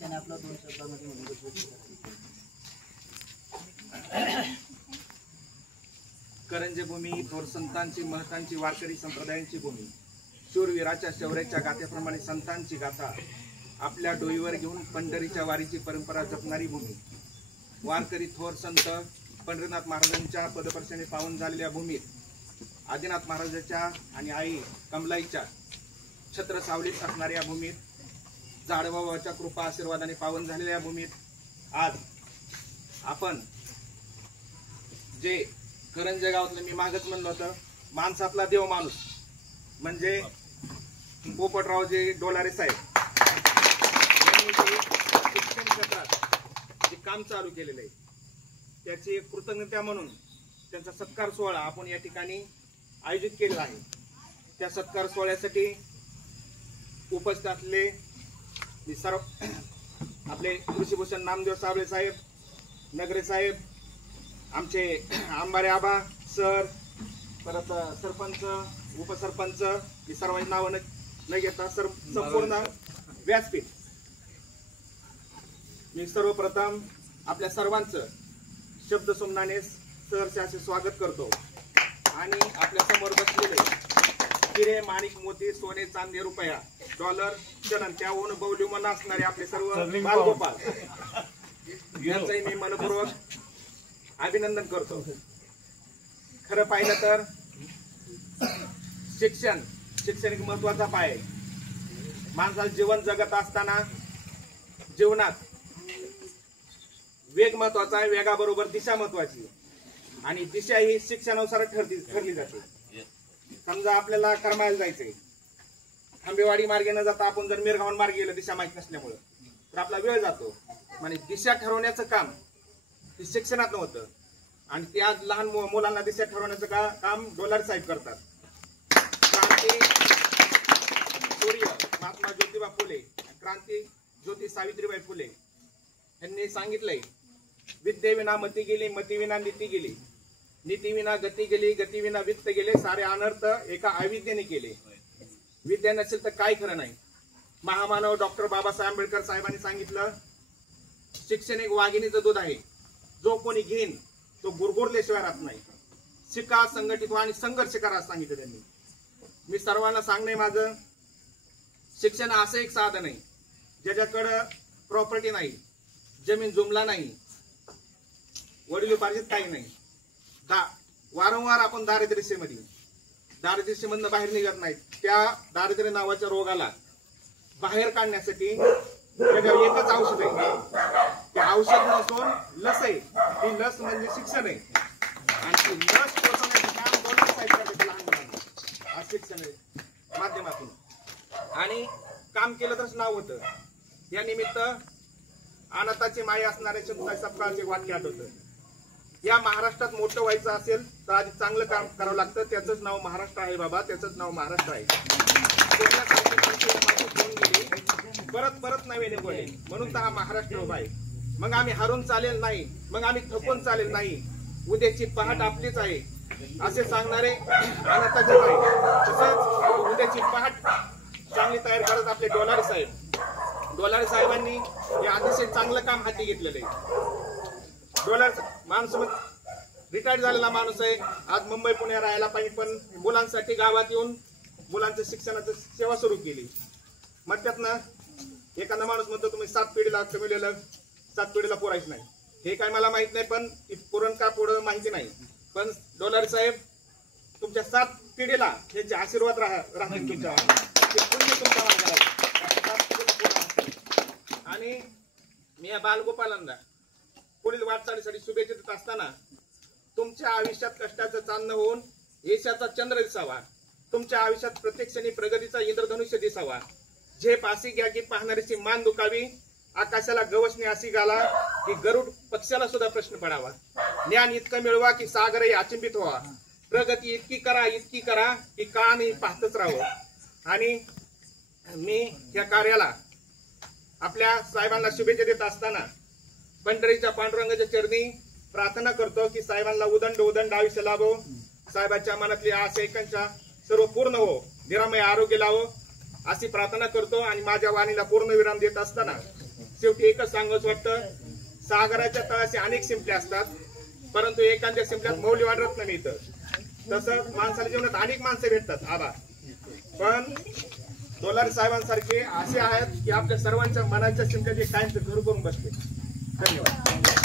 त्याने आपला 2 शब्दामध्ये म्हणून करंजे भूमी थोर संतांची महतांची वारकरी संप्रदायांची भूमी शूरवीराच्या शौर्याच्या गाथेप्रमाणे संतांची गाथा आपल्या डोईवर घेऊन पंढरीच्या वारीची परंपरा जपणारी भूमी वारकरी थोर संत पंढरीनाथ महाराजांच्या पदपर्शाने पावन झालेल्या भूमीत आदिनाथ महाराजांच्या आणि आई कमलाईच्या छत्र सावलीत असणाऱ्या भूमीत जाडबाबाच्या कृपा आशीर्वादाने पावन झालेल्या भूमीत आज आपण जे करंजे गावातलं मी मागच म्हणलं होतं माणसातला देव माणूस म्हणजे पोपटरावजी डोलारे साहेब यांनी शिक्षण क्षेत्रात जे काम चालू केलेलं आहे त्याची कृतज्ञता म्हणून त्यांचा सत्कार सोहळा आपण या ठिकाणी आयोजित केलेला आहे। त्या सत्कार सोहळ्यासाठी उपस्थित असलेले सर्व आपले कृषीभूषण नामदेव साबळे साहेब, नगरे साहेब, आमचे आंबारे आबा सर, परत सरपंच, उपसरपंच, ही सर्वांची नावं न घेता संपूर्ण व्यासपीठ मी सर्वप्रथम आपल्या सर्वांचं शब्दसुमनाने सहर्ष असे स्वागत करतो आणि आपल्या समोर बसलेले हिरे माणिक मोती सोने चांदी रुपया डॉलर चलन त्याहून बहुल्यमान असणारे आपले सर्व बालगोपाल यांचंही मी मनपूर्वक अभिनंदन करतो। खरं पाहिलं तर शिक्षण एक महत्वाचा पाय आहे। माणसाला जीवन जगत असताना जीवनात वेग महत्वाचा आहे, वेगाबरोबर दिशा महत्वाची आणि दिशा ही शिक्षणानुसार ठरली जाते। समजा आपल्याला करमायला जायचंय, आंबेवाडी मार्गे न जाता आपण जर मिरगाव मार्गे गेलो दिशा माहित नसल्यामुळे तर आपला वेळ जातो। म्हणजे दिशा ठरवण्याचं काम हे शिक्षणात नव्हतं आणि ते आज लहान मुलांना दिशा ठरवण्याचं काम डोलारे साहेब करतात। क्रांती सूर्य महात्मा ज्योतिबा फुले, क्रांती ज्योती सावित्रीबाई फुले यांनी सांगितलंय विद्येविना मती गेली, मतीविना नीती गेली, नीतीविना गती गेली, गतीविना वित्त गेले, सारे अनर्थ एका अविद्येने केले। विद्या नसेल तर काय खरं नाही। महामानव डॉक्टर बाबासाहेब आंबेडकर साहेबांनी सांगितलं शिक्षण एक वाघिणीचं दूध आहे, जो कोणी घेईन तो गुरगुरल्याशिवाय राहत नाही। शिका, संघटित व्हा आणि संघर्ष करा असं सांगितलं त्यांनी। मी सर्वांना सांगणे माझं शिक्षण असं एक साधन आहे ज्याच्याकडं प्रॉपर्टी नाही, जमीन जुमला नाही, वडिलोपार्जित काही नाही, वारंवार आपण दारिद्र्यमधनं बाहेर निघत नाहीत। त्या दारिद्र्य नावाच्या रोगाला बाहेर काढण्यासाठी एकच औषध आहे, ते औषध नसून लस आहे। ती लस म्हणजे शिक्षण आहे आणि ती लस पोचवण्याचं काम डोलारे साहेब करतात लहान मुलांना शिक्षण माध्यमातून आणि काम केलं तरच नाव होतं। या निमित्त अनाथाची माई असणाऱ्या चतुर्थ सप्ताहाचे वाक्य आठवतं। या महाराष्ट्रात मोठं व्हायचं असेल तर आधी चांगलं काम करावं लागतं, त्याचंच नाव महाराष्ट्र आहे बाबा, त्याचंच नाव महाराष्ट्र आहे। परत नव्याने बोले म्हणून तर हा महाराष्ट्र उभा आहे। मग आम्ही हारून चालेल नाही, मग आम्ही थकून चालेल नाही, उद्याची पहाट आपलीच आहे असे सांगणारे अनाथाची माई, तसेच उद्याची पहाट चांगली तयार करत आपले डोलारे साहेबांनी हे अतिशय चांगलं काम हाती घेतलेलं आहे। डोलारे माणूस रिटायर्ड झालेला माणूस आहे, आज मुंबई पुणे राहायला पाहिजे, पण मुलांसाठी गावात येऊन मुलांच्या शिक्षणाची सेवा सुरू केली। मग त्यातनं एखादा माणूस म्हणतो तुम्ही 7 पिढीला कमवलेलं 7 पिढीला पुरायचं नाही, हे काय मला माहित नाही, पण पुरण का पुढं माहिती नाही, पण डोलारे साहेब तुमच्या 7 पिढीला त्यांचे आशीर्वाद राहतील तुमच्या आणि मी या बालगोपालांना पुढील वाटचालीसाठी शुभेच्छा देत असताना तुमच्या आयुष्यात कष्टाचं चांदणं होऊन यशाचा चंद्र दिसावा, तुमच्या आयुष्यात प्रत्यक्षाने प्रगतीचा इंद्रधनुष्य दिसावा, झेप अशी घ्या की पाहणारीची मान दुखावी, आकाशाला गवसणी अशी घाला की गरुड पक्षाला सुद्धा प्रश्न पडावा, ज्ञान इतकं मिळवा की सागरही अचंबित व्हावा, प्रगती इतकी करा की काळाने पाहतच राहावं। आणि मी या कार्याला आपल्या साहेबांना शुभेच्छा देत असताना पंढरीच्या पांडुरंगाच्या चरणी प्रार्थना करतो की साहेबांना उदंड आयुष्य लाभो, साहेबांच्या मनातली आशयकांक्षा सर्व पूर्ण हो, निरामय आरोग्य लावो अशी प्रार्थना करतो आणि माझ्या वाणीला पूर्ण विराम देत असताना शेवटी एकच सांगावंच वाटतं, सागराच्या तळाशी अनेक शिंपले असतात, परंतु एखाद्या शिंपल्यात मौल्य वाढत नाही मिळतं. तसंच माणसाला जीवनात अनेक माणसं भेटतात आबा, पण डोलारे साहेबांसारखे असे आहेत की आपल्या सर्वांच्या मनाच्या शिंपल्यात कायमचं घर करून बसले. धन्यवाद.